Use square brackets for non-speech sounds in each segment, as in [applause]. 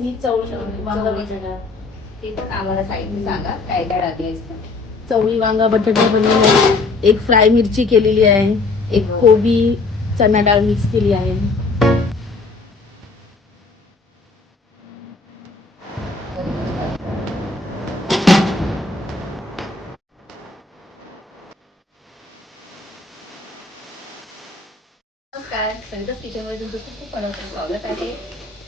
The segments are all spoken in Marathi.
ही चवळी वांगा बटाटा आहे एक फ्राय मिरची केलेली आहे एक कोबी चना डाळ मिक्स केली आहे. नमस्कार संतोष किचनमध्ये तुमचं खूप खूप स्वागत आहे.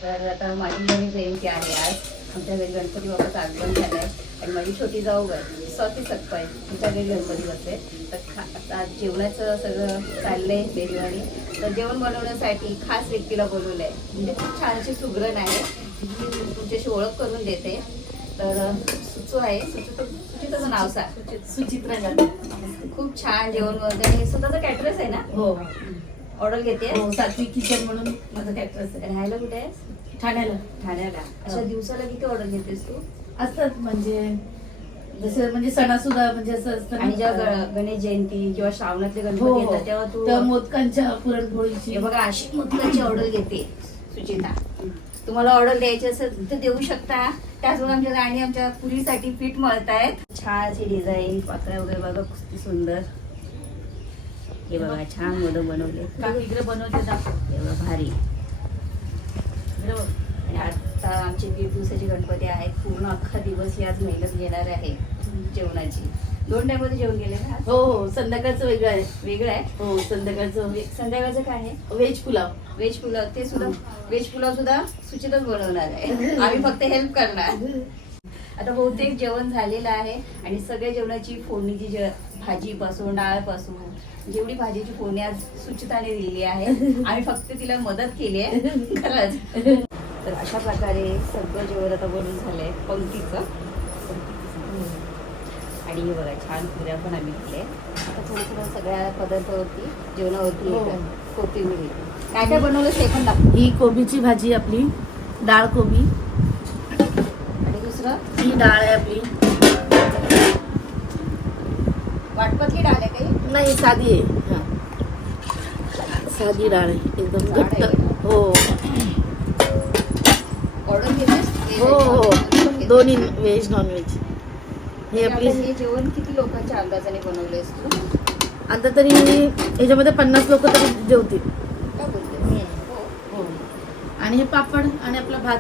तर आता माझी नवीन जयंती आहे. आज आमच्या घरी गणपती बाप्पाचं आगमन झालं आहे आणि माझी छोटी जाऊ आहे. स्वाती सक्काय तिच्या घरी गणपती बसले. तर खा आता जेवणाचं सगळं चाललंय बेरवाणी तर जेवण बनवण्यासाठी खास व्यक्तीला बोलवलं आहे म्हणजे खूप छान अशी सुगरण आहे. तिची तुमच्याशी ओळख करून देते. तर सुचू आहे. सुचू सुचिताचं नाव सांग. सुचित्रा खूप छान जेवण बनवते. आणि स्वतःचा कॅटरस आहे ना? हो. ऑर्डर घेते. हो, सात्विक किचन म्हणून माझं कॅक्टस आहे राहायला कुठे आहेस? ठाण्याला. ठाण्याला. अशा दिवसाला किती ऑर्डर घेतेस तू? असतात म्हणजे जसं म्हणजे सणासुद्धा म्हणजे असं असतं. आणि जेव्हा ग- गणेश जयंती किंवा श्रावणातले हो गणपती येतात तेव्हा तू मोदकांच्या पुरणपोळीची. हे बघा अशी मोदकांची ऑर्डर घेते सुचिता. तुम्हाला ऑर्डर द्यायची असेल तर देऊ शकता. त्याचबरोबर आमच्या राणी आमच्या पुरीसाठी पीठ मळतायत. छान अशी डिझाईन पाकळ्या वगैरे बघा किती सुंदर. हे बघा छान मोदक बनवले. का इकडे बनवते हे बघा भारी. आणि आता आमचे दीड दिवसाचे गणपती आहेत. पूर्ण अख्खा दिवस याच मेहनत घेणार आहे जेवणाची. दोन टायमध्ये जेवण गेले ना आज? हो हो. संध्याकाळचं वेगळं आहे. वेगळं आहे. हो संध्याकाळचं संध्याकाळचं काय आहे? व्हेज पुलाव. व्हेज पुलाव. ते सुद्धा व्हेज पुलाव सुद्धा सुचितच बनवणार आहे. आम्ही फक्त हेल्प करणार. [laughs] आता बहुतेक जेवण झालेलं आहे आणि सगळ्या जेवणाची फोडणीची जे भाजीपासून डाळपासून जेवढी भाजीची फोडणी आज सुचिताने दिलेली आहे [laughs] आम्ही फक्त तिला मदत केली आहे. [laughs] खरंच. तर अशा प्रकारे सगळं जेवण आता बनवून झालंय पंक्तीचं. आणि हे बघा छान पुऱ्या पण आम्ही केल्या आता थोडं थोडं सगळ्या पदार्थावरती जेवणावरती हो. कोथिंबीर. काय काय बनवलं ते पण दाखव. ही कोबीची भाजी आपली डाळ कोबी. ही डाळ आहे आपली. वाटपतली डाळ आहे काही? नाही साधी आहे. हा. साधी डाळ आहे. एकदम घट्ट. हो. ऑर्डर घेतेस? हो हो. दोन्ही व्हेज नॉन व्हेज हे आपली हे जेवण किती लोकांच्या अंदाजाने बनवलेस तू? आता तरी ह्याच्यामध्ये पन्नास लोक तरी जेवतील. हो. हो. आणि हे पापड आणि आपला भात.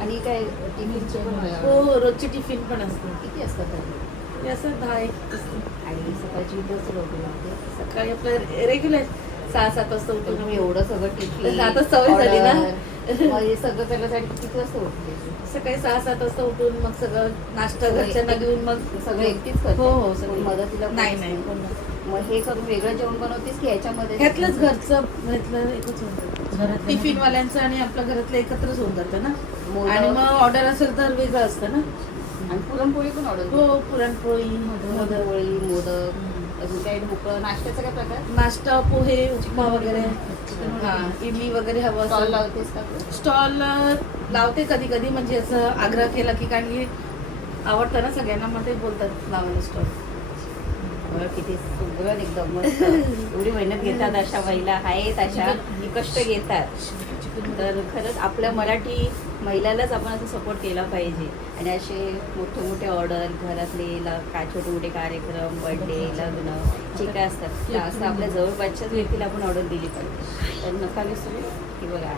आणि काय टिफिनचे हो. हो रोजची टिफिन पण असते किती असतात असं दहा एक असते. आणि सकाळची बस लोक लागते सकाळी आपलं रेग्युलर सहा सात वाजता उठून एवढं सगळं टिफिन आता सवय झाली ना. हे सगळं करण्यासाठी किती वाजता उठते? सकाळी सहा सात वाजता उठून मग सगळं नाश्ता घरच्यांना देऊन मग सगळं एकटीच करते. हो हो सगळं मदतीला नाही नाही. मग हे करून वेगळं जेवण बनवतेस की याच्यामध्ये? ह्यातलंच घरचं घरातलं एकच होऊन टिफिन वाल्यांचं आणि आपलं घरातलं एकत्रच होऊन जातं ना. आणि मग ऑर्डर असेल तर वेगळं असतं ना? आणि पुरणपोळी पण ऑर्डर हो पुरणपोळी मोदक पुरणपोळी मोदक. अजून काही ढोकळं नाश्त्याचा काय प्रकार? नाश्ता पोहे उपमा वगैरे. हा इडली वगैरे हवं स्टॉल असेल. लावतेस का तू? स्टॉल लावते कधी कधी म्हणजे असं आग्रह केला की कारण की आवडतं ना सगळ्यांना मग ते बोलतात लावायला स्टॉल. बघा किती सुगरण एकदम मस्त. एवढी मेहनत घेतात अशा महिला. आहेत अशा. की कष्ट घेतात. तर खरंच आपल्या मराठी महिलालाच आपण असं सपोर्ट केला पाहिजे. आणि असे मोठे मोठे ऑर्डर घरातले काय छोटे मोठे कार्यक्रम बर्थडे लग्न जे काय असतात असं आपल्या जवळपासच्याच व्यक्तीला आपण ऑर्डर दिली पाहिजे. तर नका विसरू. की बघा.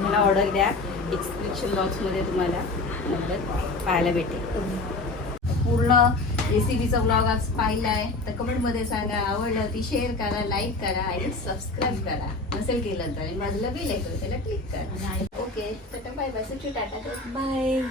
मला ऑर्डर द्या. डिस्क्रिप्शन बॉक्समध्ये तुम्हाला नंबर पाहायला भेटेल. पूर्ण रेसिपीचा ब्लॉग आज पाहिला आहे. तर कमेंटमध्ये सांगा आवडलं ती शेअर करा लाईक करा आणि सबस्क्राईब करा. नसेल केलं तर. आणि बाजूला बेल त्याला क्लिक करा. ओके तर बाय बाय टाटा. बाय